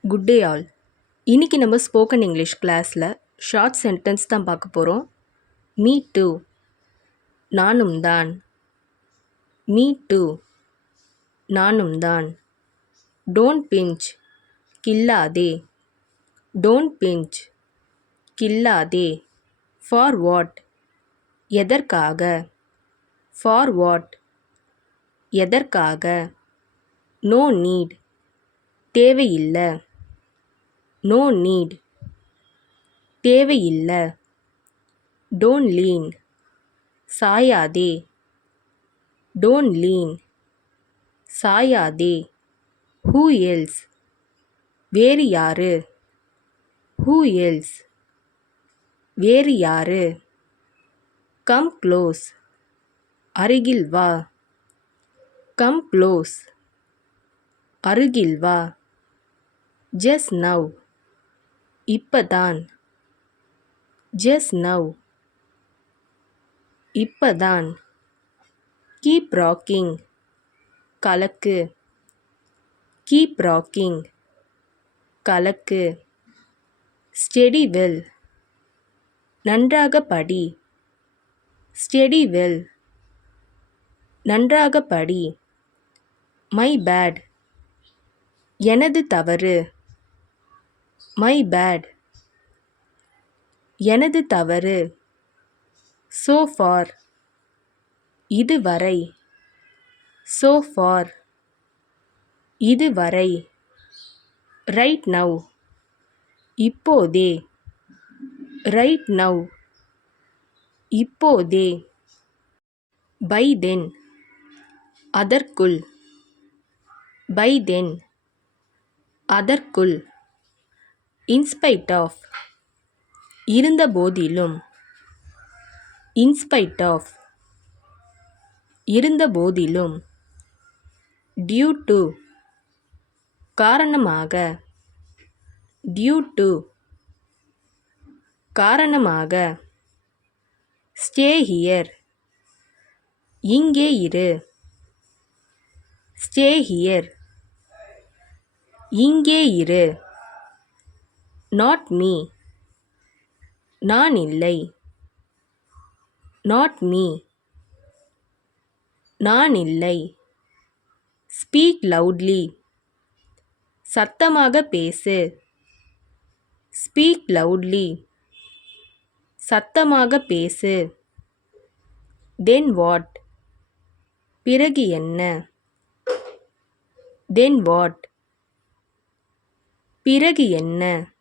Good day all. இன்னைக்கு நம்ம spoken English கிளாஸில் ஷார்ட் சென்டென்ஸ் தான் பார்க்க போகிறோம். மீ டூ, நானும் தான். மீ டூ, நானும் தான். டோன்ட் பிஞ்ச், கில்லாதே. டோன்ட் பிஞ்ச், கில்லாதே. ஃபார் வாட், எதற்காக. ஃபார் வாட், எதற்காக. நோ நீட், தேவையில்லை. நோ நீட், தேவையில்லை. டோன்ட் லீன், சாயாதே. டோன்ட் லீன், சாயாதே. ஹூ எல்ஸ், வேறு யாரு. ஹூ எல்ஸ், வேறு யாரு. கம் க்ளோஸ், அருகில் வா. கம் க்ளோஸ், அருகில் வா. ஜஸ்ட் நவ், இப்பதான். ஜஸ்ட் நவ், இப்பதான். கீப் ராக்கிங், கலக்கு. கீப் ராக்கிங், கலக்கு. ஸ்டெடி வெல், நன்றாக படி. ஸ்டெடி வெல், நன்றாக படி. மை பேட், எனது தவறு. மை பேட், எனது தவறு. so far, இதுவரை. so far, இதுவரை. right now, இப்போதே. right now, இப்போதே. by then, அதற்குள். by then, அதற்குள். in spite of, இருந்தபோதிலும். in spite of, இருந்தபோதிலும். due to, காரணமாக. due to, காரணமாக. stay here, இங்கே இரு. stay here, இங்கே இரு. not me, நான் இல்லை. not me, நான் இல்லை. speak loudly, சத்தமாக பேசு. speak loudly, சத்தமாக பேசு. then what, பிறகு என்ன. then what, பிறகு என்ன.